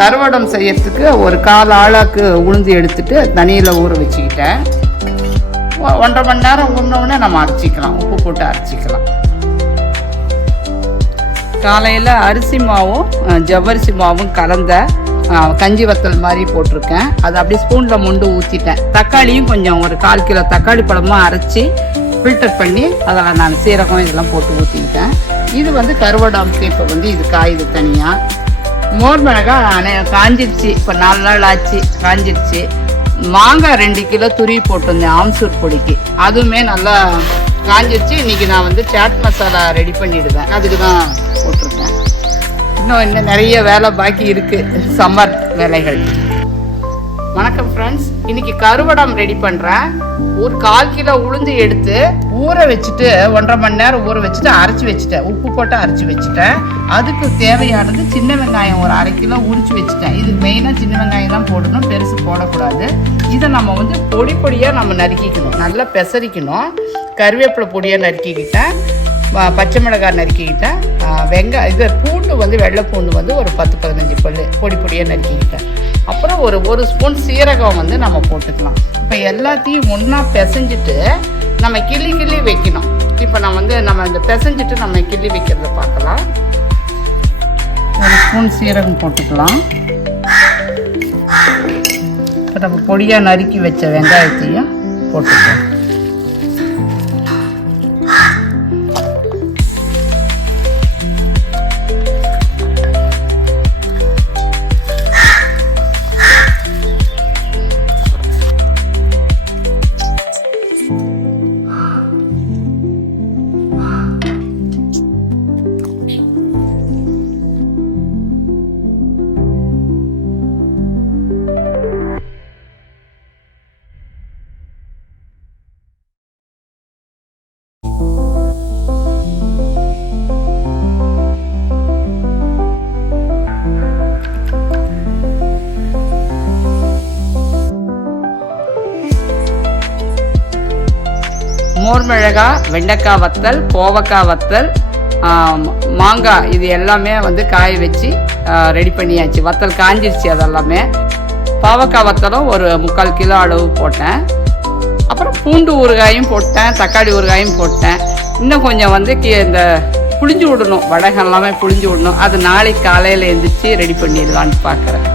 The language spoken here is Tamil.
கருவடம் செய்யறதுக்கு ஒரு 1/4 ஆளாக்கு உளுந்து எடுத்துட்டு தண்ணியில் ஊற வச்சுக்கிட்டேன். 1.5 மணி நேரம் ஊறினோடனே நம்ம அரைச்சிக்கலாம், உப்பு போட்டு அரைச்சிக்கலாம். காலையில் அரிசி மாவும் ஜவ்வரிசி மாவும் கலந்த கஞ்சி வத்தல் மாதிரி போட்டிருக்கேன். அதை அப்படியே ஸ்பூனில் மொண்டு ஊற்றிட்டேன். தக்காளியும் கொஞ்சம் ஒரு 1/4 கிலோ தக்காளி பழமாக அரைச்சி ஃபில்டர் பண்ணி அதில் நான் சீரகம் இதெல்லாம் போட்டு ஊற்றிக்கிட்டேன். இது வந்து கருவடாமுக்கு இப்போ வந்து இது காயுது தனியாக. மோர் மிளகாய் காஞ்சிடுச்சு, இப்போ 4 நாள் ஆச்சு, காஞ்சிடுச்சு. மாங்காய் 2 கிலோ துருவி போட்டிருந்தேன் ஆம்சூர் பொடிக்கு, அதுவுமே நல்லா காஞ்சிடுச்சு. இன்றைக்கி நான் வந்து சாட் மசாலா ரெடி பண்ணிவிடுவேன், அதுக்கு தான் போட்டிருக்கேன். இன்னும் நிறைய வேலை பாக்கி இருக்குது, சம்மர் வேலைகள். வணக்கம் ஃப்ரெண்ட்ஸ், இன்றைக்கி கருவடம் ரெடி பண்ணுறேன். ஒரு 1/4 கிலோ உளுந்து எடுத்து ஊற வச்சுட்டு 1.5 மணி நேரம் ஊற வச்சுட்டு அரைச்சி வச்சுட்டேன், உப்பு போட்டு அரைச்சி வச்சுட்டேன். அதுக்கு தேவையானது சின்ன வெங்காயம் ஒரு 1/2 கிலோ உரிச்சு வச்சுட்டேன். இது மெயினாக சின்ன வெங்காயம் தான் போடணும், பெருசு போடக்கூடாது. இதை நம்ம வந்து பொடி பொடியாக நம்ம நறுக்கிக்கணும், நல்லா பெசரிக்கணும். கருவேப்பிலை பொடியாக நறுக்கிக்கிட்டேன், பச்சை மிளகாய் நறுக்கிக்கிட்டேன், இது பூண்டு வந்து வெள்ளை பூண்டு வந்து ஒரு 10-15 பல் பொடி பொடியாக நறுக்கிக்கிட்டேன். அப்புறம் ஒரு ஸ்பூன் சீரகம் வந்து நம்ம போட்டுக்கலாம். இப்போ எல்லாத்தையும் ஒன்றா பிசைஞ்சிட்டு நம்ம கிள்ளி வைக்கணும். இப்போ நான் வந்து நம்ம இந்த பிசைஞ்சிட்டு நம்ம கிள்ளி வைக்கிறத பார்க்கலாம். 1 ஸ்பூன் சீரகம் போட்டுக்கலாம். இப்போ நம்ம பொடியாக நறுக்கி வச்ச வெங்காயத்தையும் போட்டுக்கலாம். மோர் மிளகாய், வெண்டைக்காய் வத்தல், கோவக்காய் வத்தல், மாங்காய், இது எல்லாமே வந்து காய வச்சு ரெடி பண்ணியாச்சு. வத்தல் காஞ்சிருச்சு அதெல்லாமே. பாவக்காய் வத்தலும் ஒரு 3/4 கிலோ அளவு போட்டேன். அப்புறம் பூண்டு ஊறுகாயும் போட்டேன், தக்காளி ஊறுகாயும் போட்டேன். இன்னும் கொஞ்சம் வந்து இந்த புளிஞ்சு விடணும், வடகம் எல்லாமே புளிஞ்சு விடணும். அது நாளைக்கு காலையில் எழுந்திரிச்சு ரெடி பண்ணிடலான்னு பார்க்குறேன்.